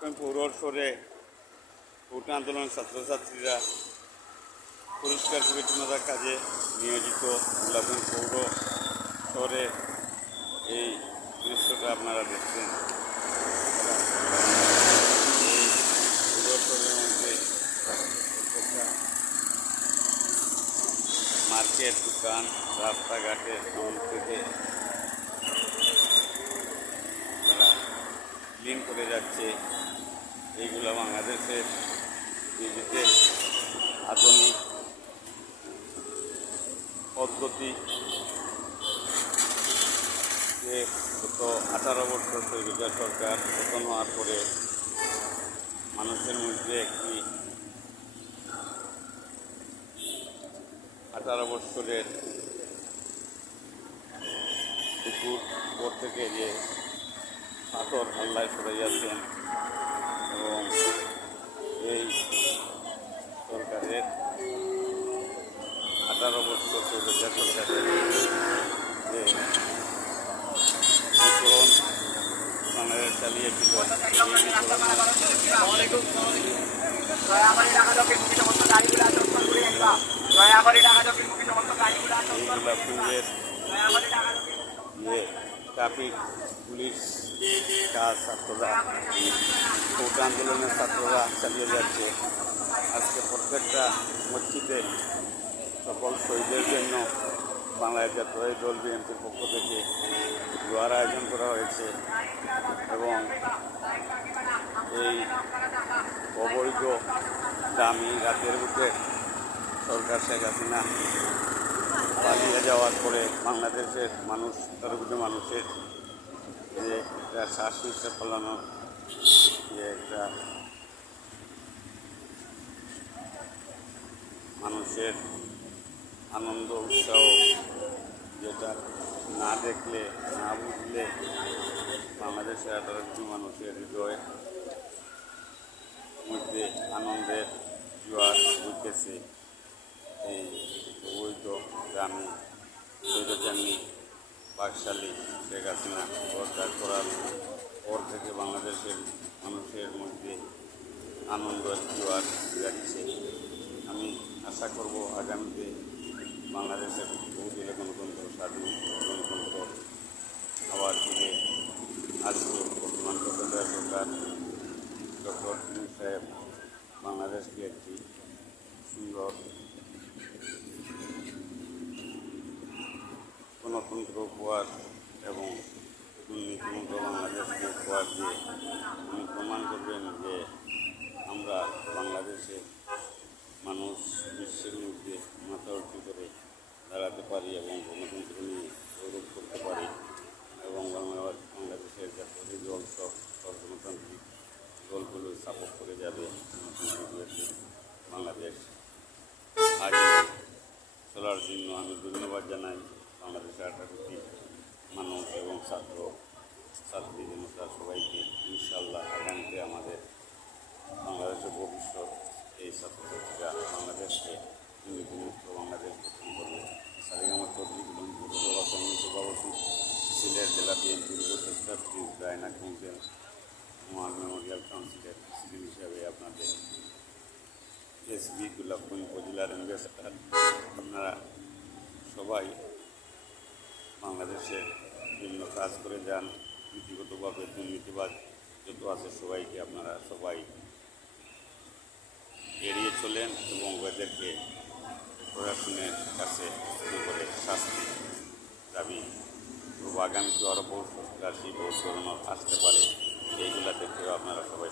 পৌর শহরে ভোট আন্দোলন ছাত্রছাত্রীরা পরিষ্কার পরিচ্ছন্নতার কাজে নিয়োজিত। গোলাপগঞ্জ পৌর শহরে এই দৃশ্যটা আপনারা দেখছেন। এই পৌর শহরের মধ্যে মার্কেট, দোকান, রাস্তাঘাটে থেকে তারা ক্লিন করে যাচ্ছে। এইগুলো বাংলাদেশের ডিজিটাল আধুনিক পদ্ধতি যে গত 18 বছর তৈরিকার সরকার পতন হওয়ার পরে মানুষের মধ্যে একটি 18 বছরের দুপুর পর থেকে যে পাথর হাল্লায় সরাইয়াছেন এবং এই সরকারের 18 বছর তৈরিকার সরকারের যে বিপ্লব বাংলাদেশ চালিয়েছিল ট্রাফিক পুলিশ কাজ ছাত্ররা ভোট আন্দোলনের ছাত্ররা চালিয়ে যাচ্ছে। আজকে প্রত্যেকটা মসজিদে সকল শহীদের জন্য বাংলাদেশ জাতীয় দল বিএনপির পক্ষ থেকে দোয়ার আয়োজন করা হয়েছে এবং এই অবৈধ দামি রাতের বুকে সরকার শেখ হাসিনা পালিয়ে যাওয়ার পরে বাংলাদেশের মানুষ, তার উপরে মানুষের যে একটা শ্বাস নিঃশ্বাস ফলানো যে একটা মানুষের আনন্দ উৎসাহ, যেটা না দেখলে না বুঝলে বাংলাদেশের 18 কোটি মানুষের হৃদয় মধ্যে আনন্দের জোয়ার উঠতেছে। এই অবৈধ গ্রামে স্বৈরাচারী বাকশালী শেখ হাসিনা সরকার করার পর থেকে বাংলাদেশের মানুষের মধ্যে আনন্দের জোয়ার যাচ্ছে। আমি আশা করব আগামীতে বাংলাদেশের বহুদলীয় গণতন্ত্র, স্বাধীন গণতন্ত্র আবার ফিরে আসবে। বর্তমান তত্ত্বাবধায়ক সরকার ডক্টর ইউনূস সাহেব বাংলাদেশকে একটি সুন্দর গণতন্ত্র উপহার এবং দুর্নীতিমুক্ত বাংলাদেশকে উপহার দিয়ে উনি প্রমাণ করবেন যে আমরা বাংলাদেশে মানুষ বিশ্বের মধ্যে মাথা উঁচু করে দাঁড়াতে পারি এবং গণতন্ত্র নিয়ে গৌরব করতে পারি এবং বাংলাদেশের জাতীয় দল সব গণতান্ত্রিক দলগুলো সাপোর্ট করে যাবে। বাংলাদেশ আগে চলার জন্য আমি ধন্যবাদ জানাই বাংলাদেশের 18 কোটি মানুষ এবং ছাত্রী জনতা সবাইকে। ইনশাআল্লাহ আগামীতে আমাদের বাংলাদেশের ভবিষ্যৎ এই ছাত্রছাত্রীরা বাংলাদেশকে দুর্নীতিমুক্ত বাংলাদেশ গঠন করবে। সালিম আহমদ চৌধুরী সভাপতি, সিলেট জেলা বিএনপির উপদেষ্টা, রায়না কাউন্সিল মহান মেমোরিয়াল কাউন্সিলের প্রেসিডেন্ট হিসাবে আপনাদের এসবি গোলাপগঞ্জ উপজেলার অ্যাম্বাসেডর। আপনারা সবাই বাংলাদেশে বিভিন্ন কাজ করে যান। নীতিগতভাবে দুর্নীতিবাজ যত আছে সবাইকে আপনারা সবাই এড়িয়ে চলেন এবং ওদেরকে প্রশাসনের কাছে শুরু করে শাস্তি দাবি আগামীতে আরও বহু রাশি বহু ধরনের আসতে পারে। এইগুলা দেখেও আপনারা সবাই